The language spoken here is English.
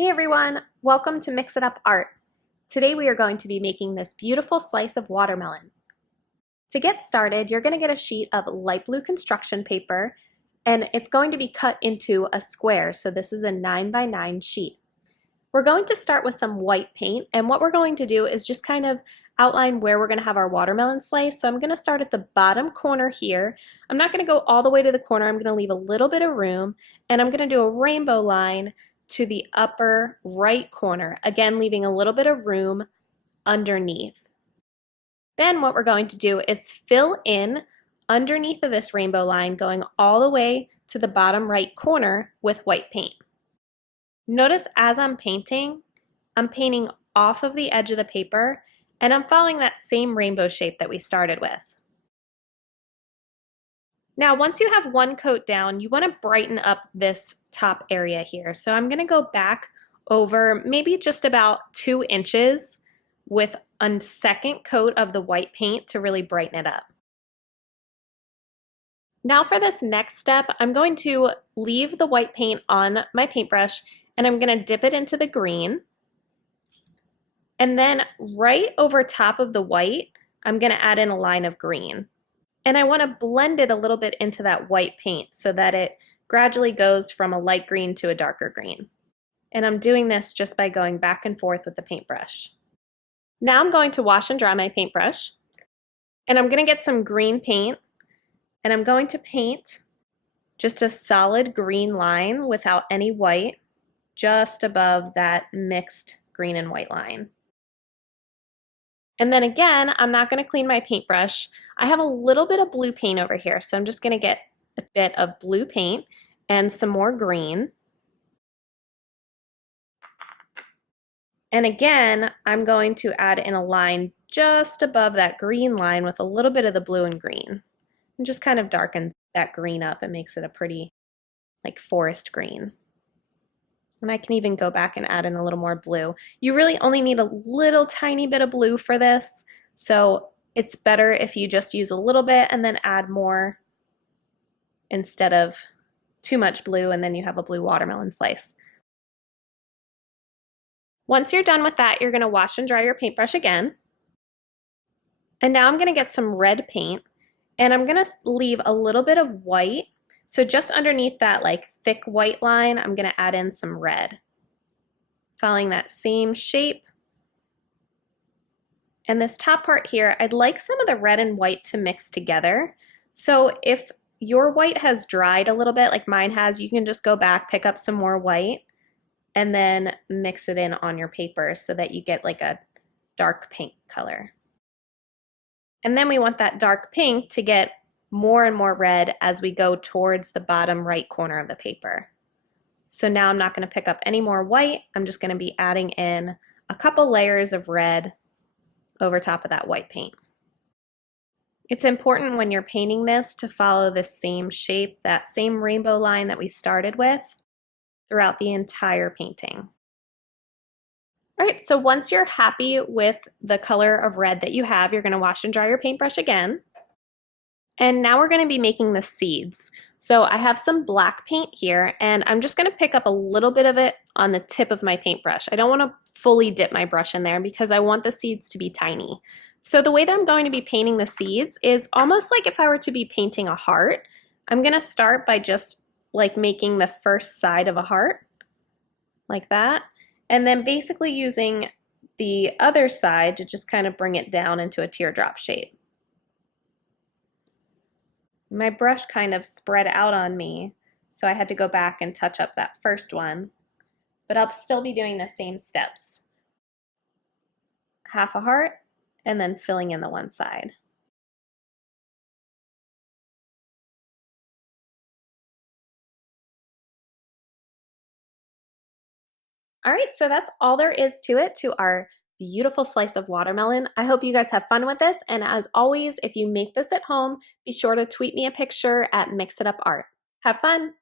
Hey everyone, welcome to Mix It Up Art. Today we are going to be making this beautiful slice of watermelon. To get started, you're going to get a sheet of light blue construction paper and it's going to be cut into a square, so this is a 9x9 sheet. We're going to start with some white paint, and what we're going to do is just kind of outline where we're going to have our watermelon slice. So I'm going to start at the bottom corner here. I'm not going to go all the way to the corner. I'm going to leave a little bit of room, and I'm going to do a rainbow line to the upper right corner, again leaving a little bit of room underneath. Then what we're going to do is fill in underneath of this rainbow line, going all the way to the bottom right corner with white paint. Notice as I'm painting off of the edge of the paper, and I'm following that same rainbow shape that we started with. Now, once you have one coat down, you want to brighten up this top area here. So I'm going to go back over maybe just about 2 inches with a second coat of the white paint to really brighten it up. Now for this next step, I'm going to leave the white paint on my paintbrush and I'm going to dip it into the green. And then right over top of the white, I'm going to add in a line of green. And I want to blend it a little bit into that white paint so that it gradually goes from a light green to a darker green. And I'm doing this just by going back and forth with the paintbrush. Now I'm going to wash and dry my paintbrush. And I'm going to get some green paint. And I'm going to paint just a solid green line without any white, just above that mixed green and white line. And then again, I'm not going to clean my paintbrush. I have a little bit of blue paint over here, so I'm just going to get a bit of blue paint and some more green. And again, I'm going to add in a line just above that green line with a little bit of the blue and green. And just kind of darkens that green up and makes it a pretty like forest green. And I can even go back and add in a little more blue. You really only need a little tiny bit of blue for this, so it's better if you just use a little bit and then add more instead of too much blue and then you have a blue watermelon slice. Once you're done with that, you're going to wash and dry your paintbrush again. And now I'm going to get some red paint and I'm going to leave a little bit of white. So just underneath that like thick white line, I'm going to add in some red, following that same shape. And this top part here, I'd like some of the red and white to mix together. So if your white has dried a little bit, like mine has, you can just go back, pick up some more white, and then mix it in on your paper so that you get like a dark pink color. And then we want that dark pink to get more and more red as we go towards the bottom right corner of the paper. So now I'm not going to pick up any more white. I'm just going to be adding in a couple layers of red over top of that white paint. It's important when you're painting this to follow the same shape, that same rainbow line that we started with throughout the entire painting. All right, so once you're happy with the color of red that you have, you're going to wash and dry your paintbrush again. And now we're going to be making the seeds. So I have some black paint here and I'm just going to pick up a little bit of it on the tip of my paintbrush. I don't want to fully dip my brush in there because I want the seeds to be tiny. So the way that I'm going to be painting the seeds is almost like if I were to be painting a heart. I'm going to start by just like making the first side of a heart like that. And then basically using the other side to just kind of bring it down into a teardrop shape. My brush kind of spread out on me, so I had to go back and touch up that first one, but I'll still be doing the same steps. Half a heart, and then filling in the one side. All right, so that's all there is to it, to our beautiful slice of watermelon. I hope you guys have fun with this, and as always, if you make this at home, be sure to tweet me a picture at Mix It Up Art. Have fun!